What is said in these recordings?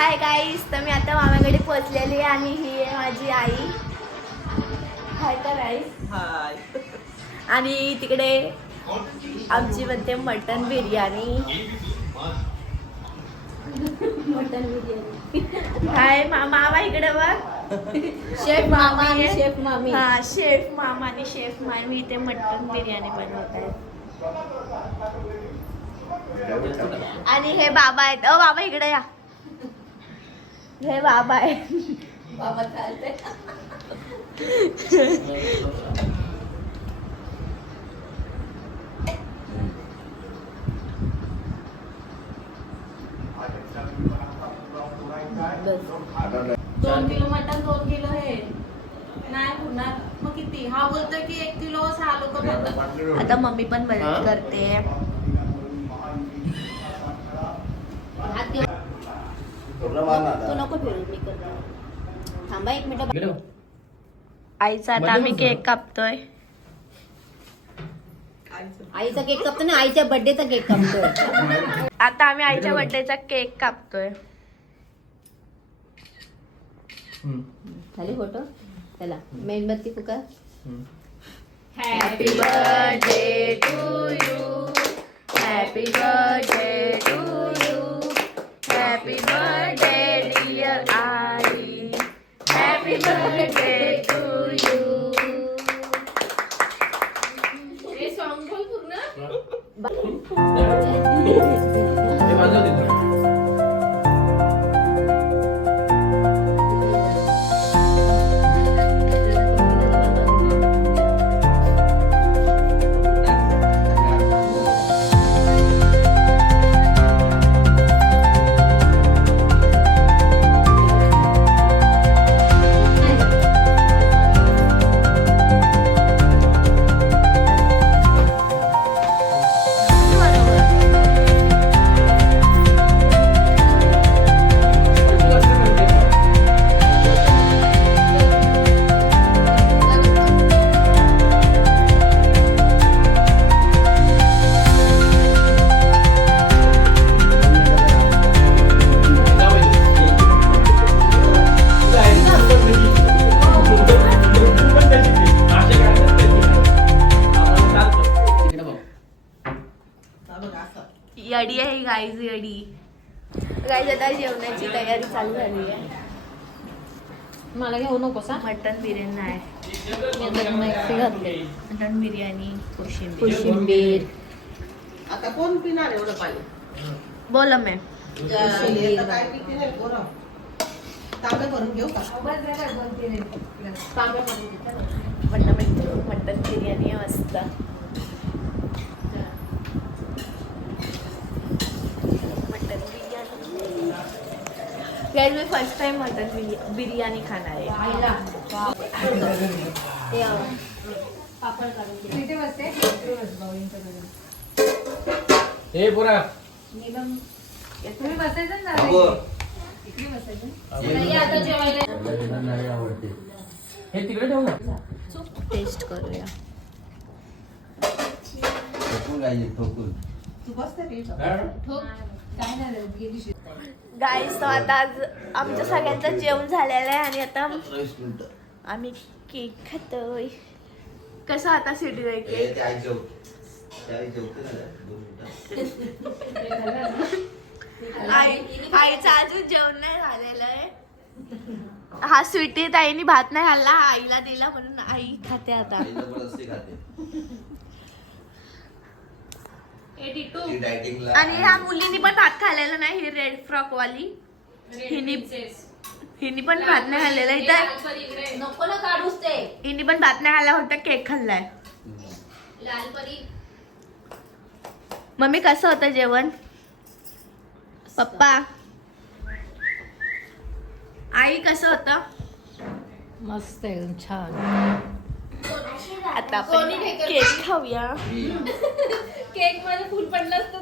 Hi guys, तर मी आता मामाकडे पोहोचलेली आहे आणि ही आहे माझी आई. हाय तर आई. हाय. आणि तिकडे आमची बनते मटन बिर्याणी. मटन बिर्याणी. हाय मामा इकडे बघ. शेफ मामा आणि शेफ मामी. हा, शेफ मामा आणि शेफ मामी इथे मटन बिर्याणी बनवत आहेत. आणि हे बाबा आहेत. बाबा इकडे या. हे बाबा आहे. बाबा चालते. दोन किलो मटन 2 किलो हे नाही होणार. मग किती? हा बोलतोय की 1 किलो 6 लोक खातात. आता मम्मी पण मदत करते. तू नको फिरू, मी करते. थांबा 1 मिनिट. आईचा आता आम्ही केक कापतोय. आईचा केक कापतो ना, आईच्या बर्थडेचा केक कापतोय. आता आम्ही आईच्या बर्थडेचा केक कापतोय. झाले फोटो. चला मेणबत्ती पुकार. Happy birthday to you. Happy birthday to you. Happy birthday dear आई. Happy birthday to you. हे सॉन्ग बोल पूर्ण. यडी आहे गाईज, यडी. गाईज आता जेवणाची तयारी चालू झाली आहे. मला घेऊ नको सा. मटन बिर्याणी आहे. मी आता मिक्सी घातली. मटन बिर्याणी, कोशिंबीर. कोशिंबीर. आता कोण पिणार एवढं पाणी? बोला मॅम. आता काय पिते नाही पोरं. तांबे भरून घेऊ का? मटन बिर्याणी आहे मस्त. मटन बिर्याणी. गाईज मी फर्स्ट टाइम मटन बिर्याणी खाणार आहे. ते पापड काढून घे. किती वाजते? हे पुरा तुम्ही बसायचं ना. इकडे बसायचं. आता जेवायला हे तिकडे ठेव ना. टेस्ट करूया. तू बसते की? काय नाही. गाईज तो आता आज आमच्या सगळ्यांचं जेवण झालेलं आहे आणि आता आम्ही केक खातोय. कसं आता सिटी केक. आईचं अजून जेवण नाही झालेलं आहे. हा स्वीटी ताईनी भात नाही खाल्ला, आईला दिला म्हणून आई खाते आता. आणि ह्या मुलीनी पण भात खाल्लेला नाही. ही रेड फ्रॉक वाली हिनी पण भात नाही खाल्लेला. इथं नको ना काढूच ते. हिनी पण भात नाही खाल्ला, फक्त केक खाल्लाय. लालपरी. मम्मी कसं होतं जेवण? पप्पा आई कसं होतं? मस्त एकदम छान. आता आपण केक खाऊया. केक मध्ये फुल पडलं असतं.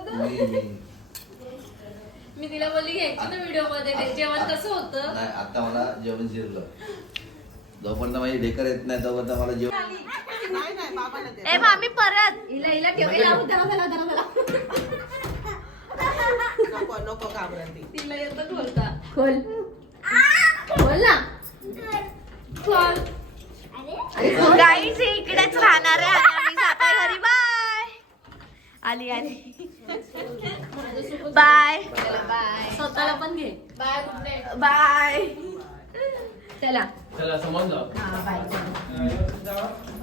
मी तिला बोलली घ्यायची ना व्हिडिओ मध्ये. जेवण कसं होतं? नाही, आता मला जेवण शिरलं. जोपर्यंत माझी ढेकर येत नाही तोपर्यंत मला जेवण. नाही नाही बाबाला दे. ए मामी परत हिला ठेवायला नको नको घाबरती. तिला येतं खोलता. खोल खोल ना खोल. गाईज इकडेच राहणार आहे आणि आम्ही जातोय घरी. बाय. आली आली. बाय स्वतःला पण घे. Bye good night. बाय. चला चला समोर जाऊ. हा बाय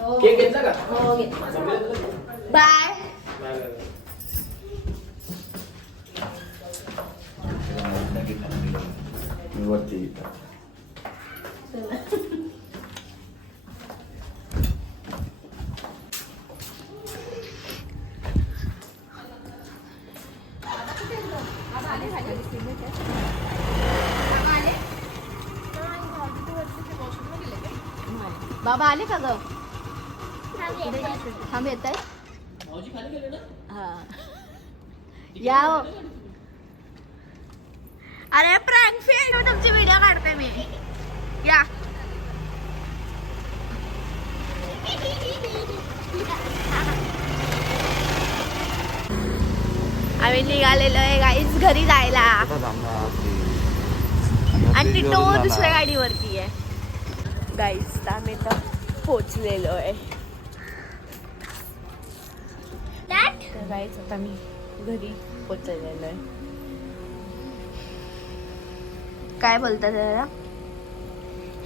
हो केक घेतला का? हो घे. बाय. मी वरती बाबा आले का ग थांब येत आहे भाऊजी खाली गेले ना? हा या हो. अरे प्रँक फिल्म तुमची व्हिडिओ काढते मी. या. आम्ही निघालेलो आहे गाईज घरी जायला आणि ती तो दुसऱ्या गाडीवरती आहे. गाईज आम्ही तर पोचलेलो आहे. तर गाईज आता मी घरी पोचलेलो आहे. काय बोलतात त्याला?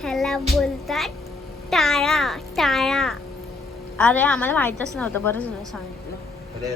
ह्याला बोलतात टाळा. टाळा. अरे आम्हाला माहितच नव्हतं. बरं झालं सांगितलं. अरे